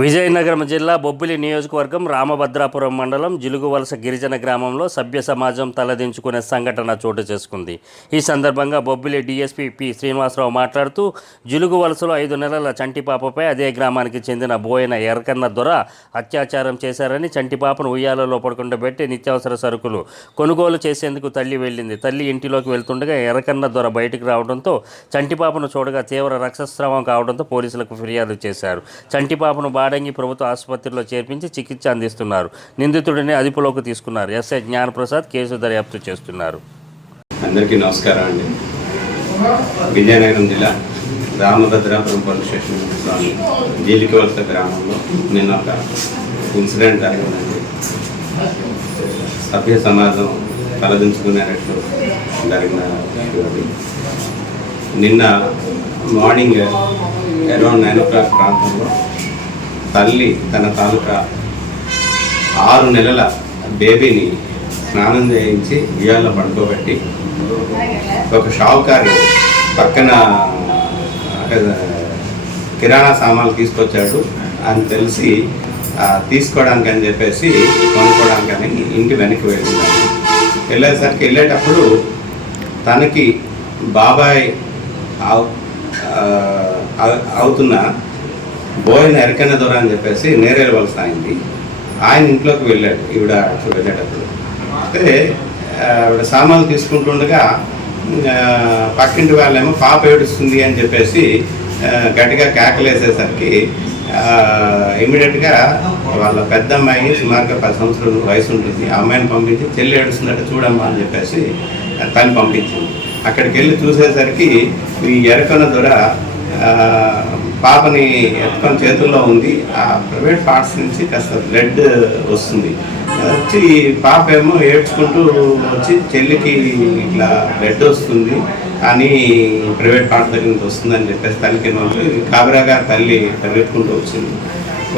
విజయనగరం జిల్లా బొబ్బిలి నియోజకవర్గం రామభద్రాపురం మండలం జిలుగువలస గిరిజన గ్రామంలో సభ్య సమాజం తలదించుకునే సంఘటన చోటు చేసుకుంది. ఈ సందర్భంగా బొబ్బిలి డీఎస్పీ పి శ్రీనివాసరావు మాట్లాడుతూ జిలుగువలసలో ఐదు నెలల చంటిపాపపై అదే గ్రామానికి చెందిన బోయన ఎర్రకన్న దొర అత్యాచారం చేశారని చంటిపాపను ఉయ్యాలలో పడుకుండబెట్టి నిత్యావసర సరుకులు కొనుగోలు చేసేందుకు తల్లి వెళ్ళింది. తల్లి ఇంటిలోకి వెళ్తుండగా ఎర్రకన్న దొర బయటికి రావడంతో చంటిపాపను చూడగా తీవ్ర రక్తస్రావం కావడంతో పోలీసులకు ఫిర్యాదు చేశారు. చంటిపాపను కాడంగి ప్రభుత్వ ఆసుపత్రిలో చేర్పించి చికిత్స అందిస్తున్నారు. నిందితుడిని అదుపులోకి తీసుకున్నారు. ఎస్ఐ జ్ఞానప్రసాద్ కేసు దర్యాప్తు చేస్తున్నారు. అందరికీ నమస్కారం అండి. విజయనగరం జిల్లా రామభద్రాపురం పోలీస్ స్టేషన్ జీలికవలస గ్రామంలో నిన్న ఒక ఇన్సిడెంట్ జరిగిందండి. సభ్య సమాజం తలదించుకునేటట్లు జరిగిన నిన్న morning around nine o'clock ప్రాంతంలో తల్లి తన తాలూకా ఆరు నెలల బేబీని స్నానం చేయించి ఉయ్యాల్లో పడుకోబెట్టి ఒక షావుకారి పక్కన కిరాణా సామాన్లు తీసుకొచ్చాడు అని తెలిసి తీసుకోవడానికి అని చెప్పేసి కొనుక్కోవడానికి అని ఇంటి వెనక్కి వెళ్ళింది. వెళ్ళేసరికి వెళ్ళేటప్పుడు తనకి బాబాయ్ అవుతున్న బోయిన ఎరకన్న దొర అని చెప్పేసి నేరేడు వలస అయింది ఆయన ఇంట్లోకి వెళ్ళాడు ఈవిడ వెళ్ళేటప్పుడు. అయితే ఆవిడ సామాన్లు తీసుకుంటుండగా పక్కింటి వాళ్ళేమో పాప ఏడుస్తుంది అని చెప్పేసి గట్టిగా కేకలేసేసరికి ఇమీడియట్గా వాళ్ళ పెద్ద అమ్మాయి సుమారుగా పది సంవత్సరాల వయసు ఉంటుంది. ఆ అమ్మాయిని పంపించి చెల్లి ఏడుస్తున్నట్టు చూడమ్మా అని చెప్పేసి తను పంపించింది. అక్కడికి వెళ్ళి చూసేసరికి ఈ ఎరకొన దొర పాపని ఎత్తుకొని చేతుల్లో ఉంది. ఆ ప్రైవేట్ పార్ట్స్ నుంచి కాస్త బ్లడ్ వస్తుంది. వచ్చి పాప ఏమో ఏడ్చుకుంటూ వచ్చి చెల్లికి ఇట్లా బ్లడ్ వస్తుంది. కానీ ప్రైవేట్ పార్ట్ దగ్గర నుంచి వస్తుందని చెప్పేసి తల్లికి ఏమో గాబరాగా తల్లి పరిగెత్తుకుంటూ వచ్చింది.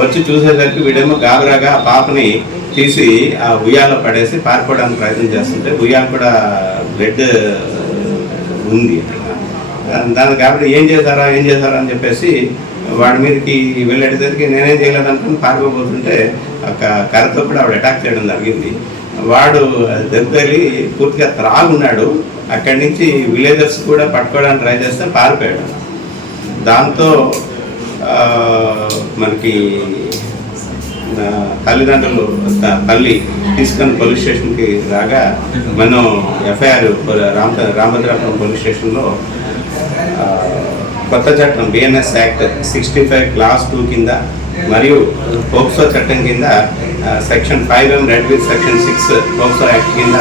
వచ్చి చూసేసరికి వీడేమో గాబరాగా ఆ పాపని తీసి ఆ ఉయ్యాలో పడేసి పారిపోవడానికి ప్రయత్నం చేస్తుంటే ఉయ్యాల కూడా బ్లడ్ ఉంది దాని కాబట్టి ఏం చేశారా ఏం చేశారా అని చెప్పేసి వాడి మీదకి వెళ్ళేటసరికి నేనేం చేయలేదనుకుని పారిపోతుంటే ఒక కర్రతో కూడా ఆవిడ అటాక్ చేయడం జరిగింది. వాడు దెబ్బతలి పూర్తిగా త్రాగున్నాడు. అక్కడి నుంచి విలేజర్స్ కూడా పట్టుకోవడానికి ట్రై చేస్తే పారిపోయాడు. దాంతో మనకి తల్లిదండ్రులు తల్లి తీసుకొని పోలీస్ స్టేషన్కి రాగా మనం ఎఫ్ఐఆర్ రామ రామభద్రాపురం పోలీస్ స్టేషన్లో కొత్త చట్టం BNS act sixty five clause two కింద మరియు పోక్సో చట్టం కింద section five M read with section six POCSO act కింద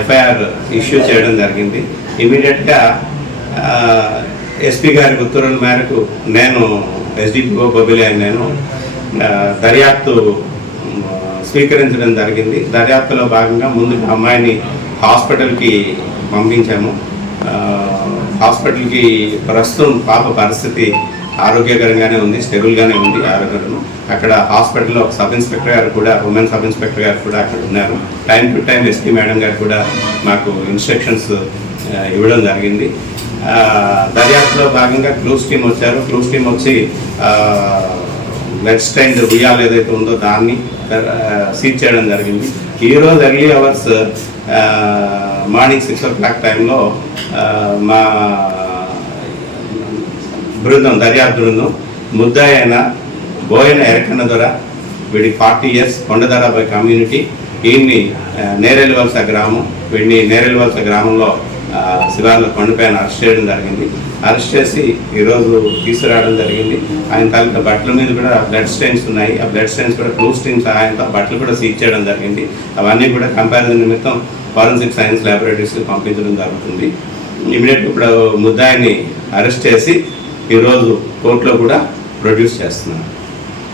ఎఫ్ఐఆర్ ఇష్యూ చేయడం జరిగింది. ఇమీడియట్గా ఎస్పీ గారి ఉత్తర్వుల మేరకు నేను ఎస్డిపిఓ బొబిలే నేను దర్యాప్తు స్వీకరించడం జరిగింది. దర్యాప్తులో భాగంగా ముందు అమ్మాయిని హాస్పిటల్కి పంపించాము. హాస్పిటల్కి ప్రస్తుతం పాప పరిస్థితి ఆరోగ్యకరంగానే ఉంది స్టెబుల్గానే ఉంది ఆరోగ్యం అక్కడ హాస్పిటల్లో ఒక సబ్ ఇన్స్పెక్టర్ గారు కూడా ఉమెన్ సబ్ ఇన్స్పెక్టర్ గారు కూడా అక్కడ ఉన్నారు. Time to time SP madam గారు కూడా మాకు ఇన్స్ట్రక్షన్స్ ఇవ్వడం జరిగింది. దర్యాప్తులో భాగంగా క్లూస్ టీమ్ వచ్చారు. క్లూస్ టీమ్ వచ్చి వెబ్ స్టైన్ ఉయ్యాలు ఏదైతే ఉందో దాన్ని సీజ్ చేయడం జరిగింది. ఈరోజు early hours morning six o'clock టైంలో మా బృందం దర్యాప్తు బృందం ముద్దాయి అయిన బోయన ఎరకన్న దొర వీడి ఫార్టీ ఇయర్స్ కొండదరాబాయ్ కమ్యూనిటీ ఈయన్ని ఆ, గ్రామం వీడిని నేరేలు గ్రామంలో శివార్ల కొండపైన అరెస్ట్ చేయడం జరిగింది. అరెస్ట్ చేసి ఈరోజు తీసుకురావడం జరిగింది. ఆయన తాలూకా బట్టల మీద కూడా బ్లడ్ స్టెయిన్స్ ఉన్నాయి. ఆ బ్లడ్ స్టెయిన్స్ కూడా క్లూ స్టెయిన్స్ ఆయనతో బట్టలు కూడా సీజ్ చేయడం జరిగింది. అవన్నీ కూడా కంపారిజన్ నిమిత్తం ఫారెన్సిక్ సైన్స్ ల్యాబొరేటరీస్కి పంపించడం జరుగుతుంది. ఇమీడియట్ ఇప్పుడు ముద్దాయిని అరెస్ట్ చేసి ఈరోజు కోర్టులో కూడా ప్రొడ్యూస్ చేస్తున్నాను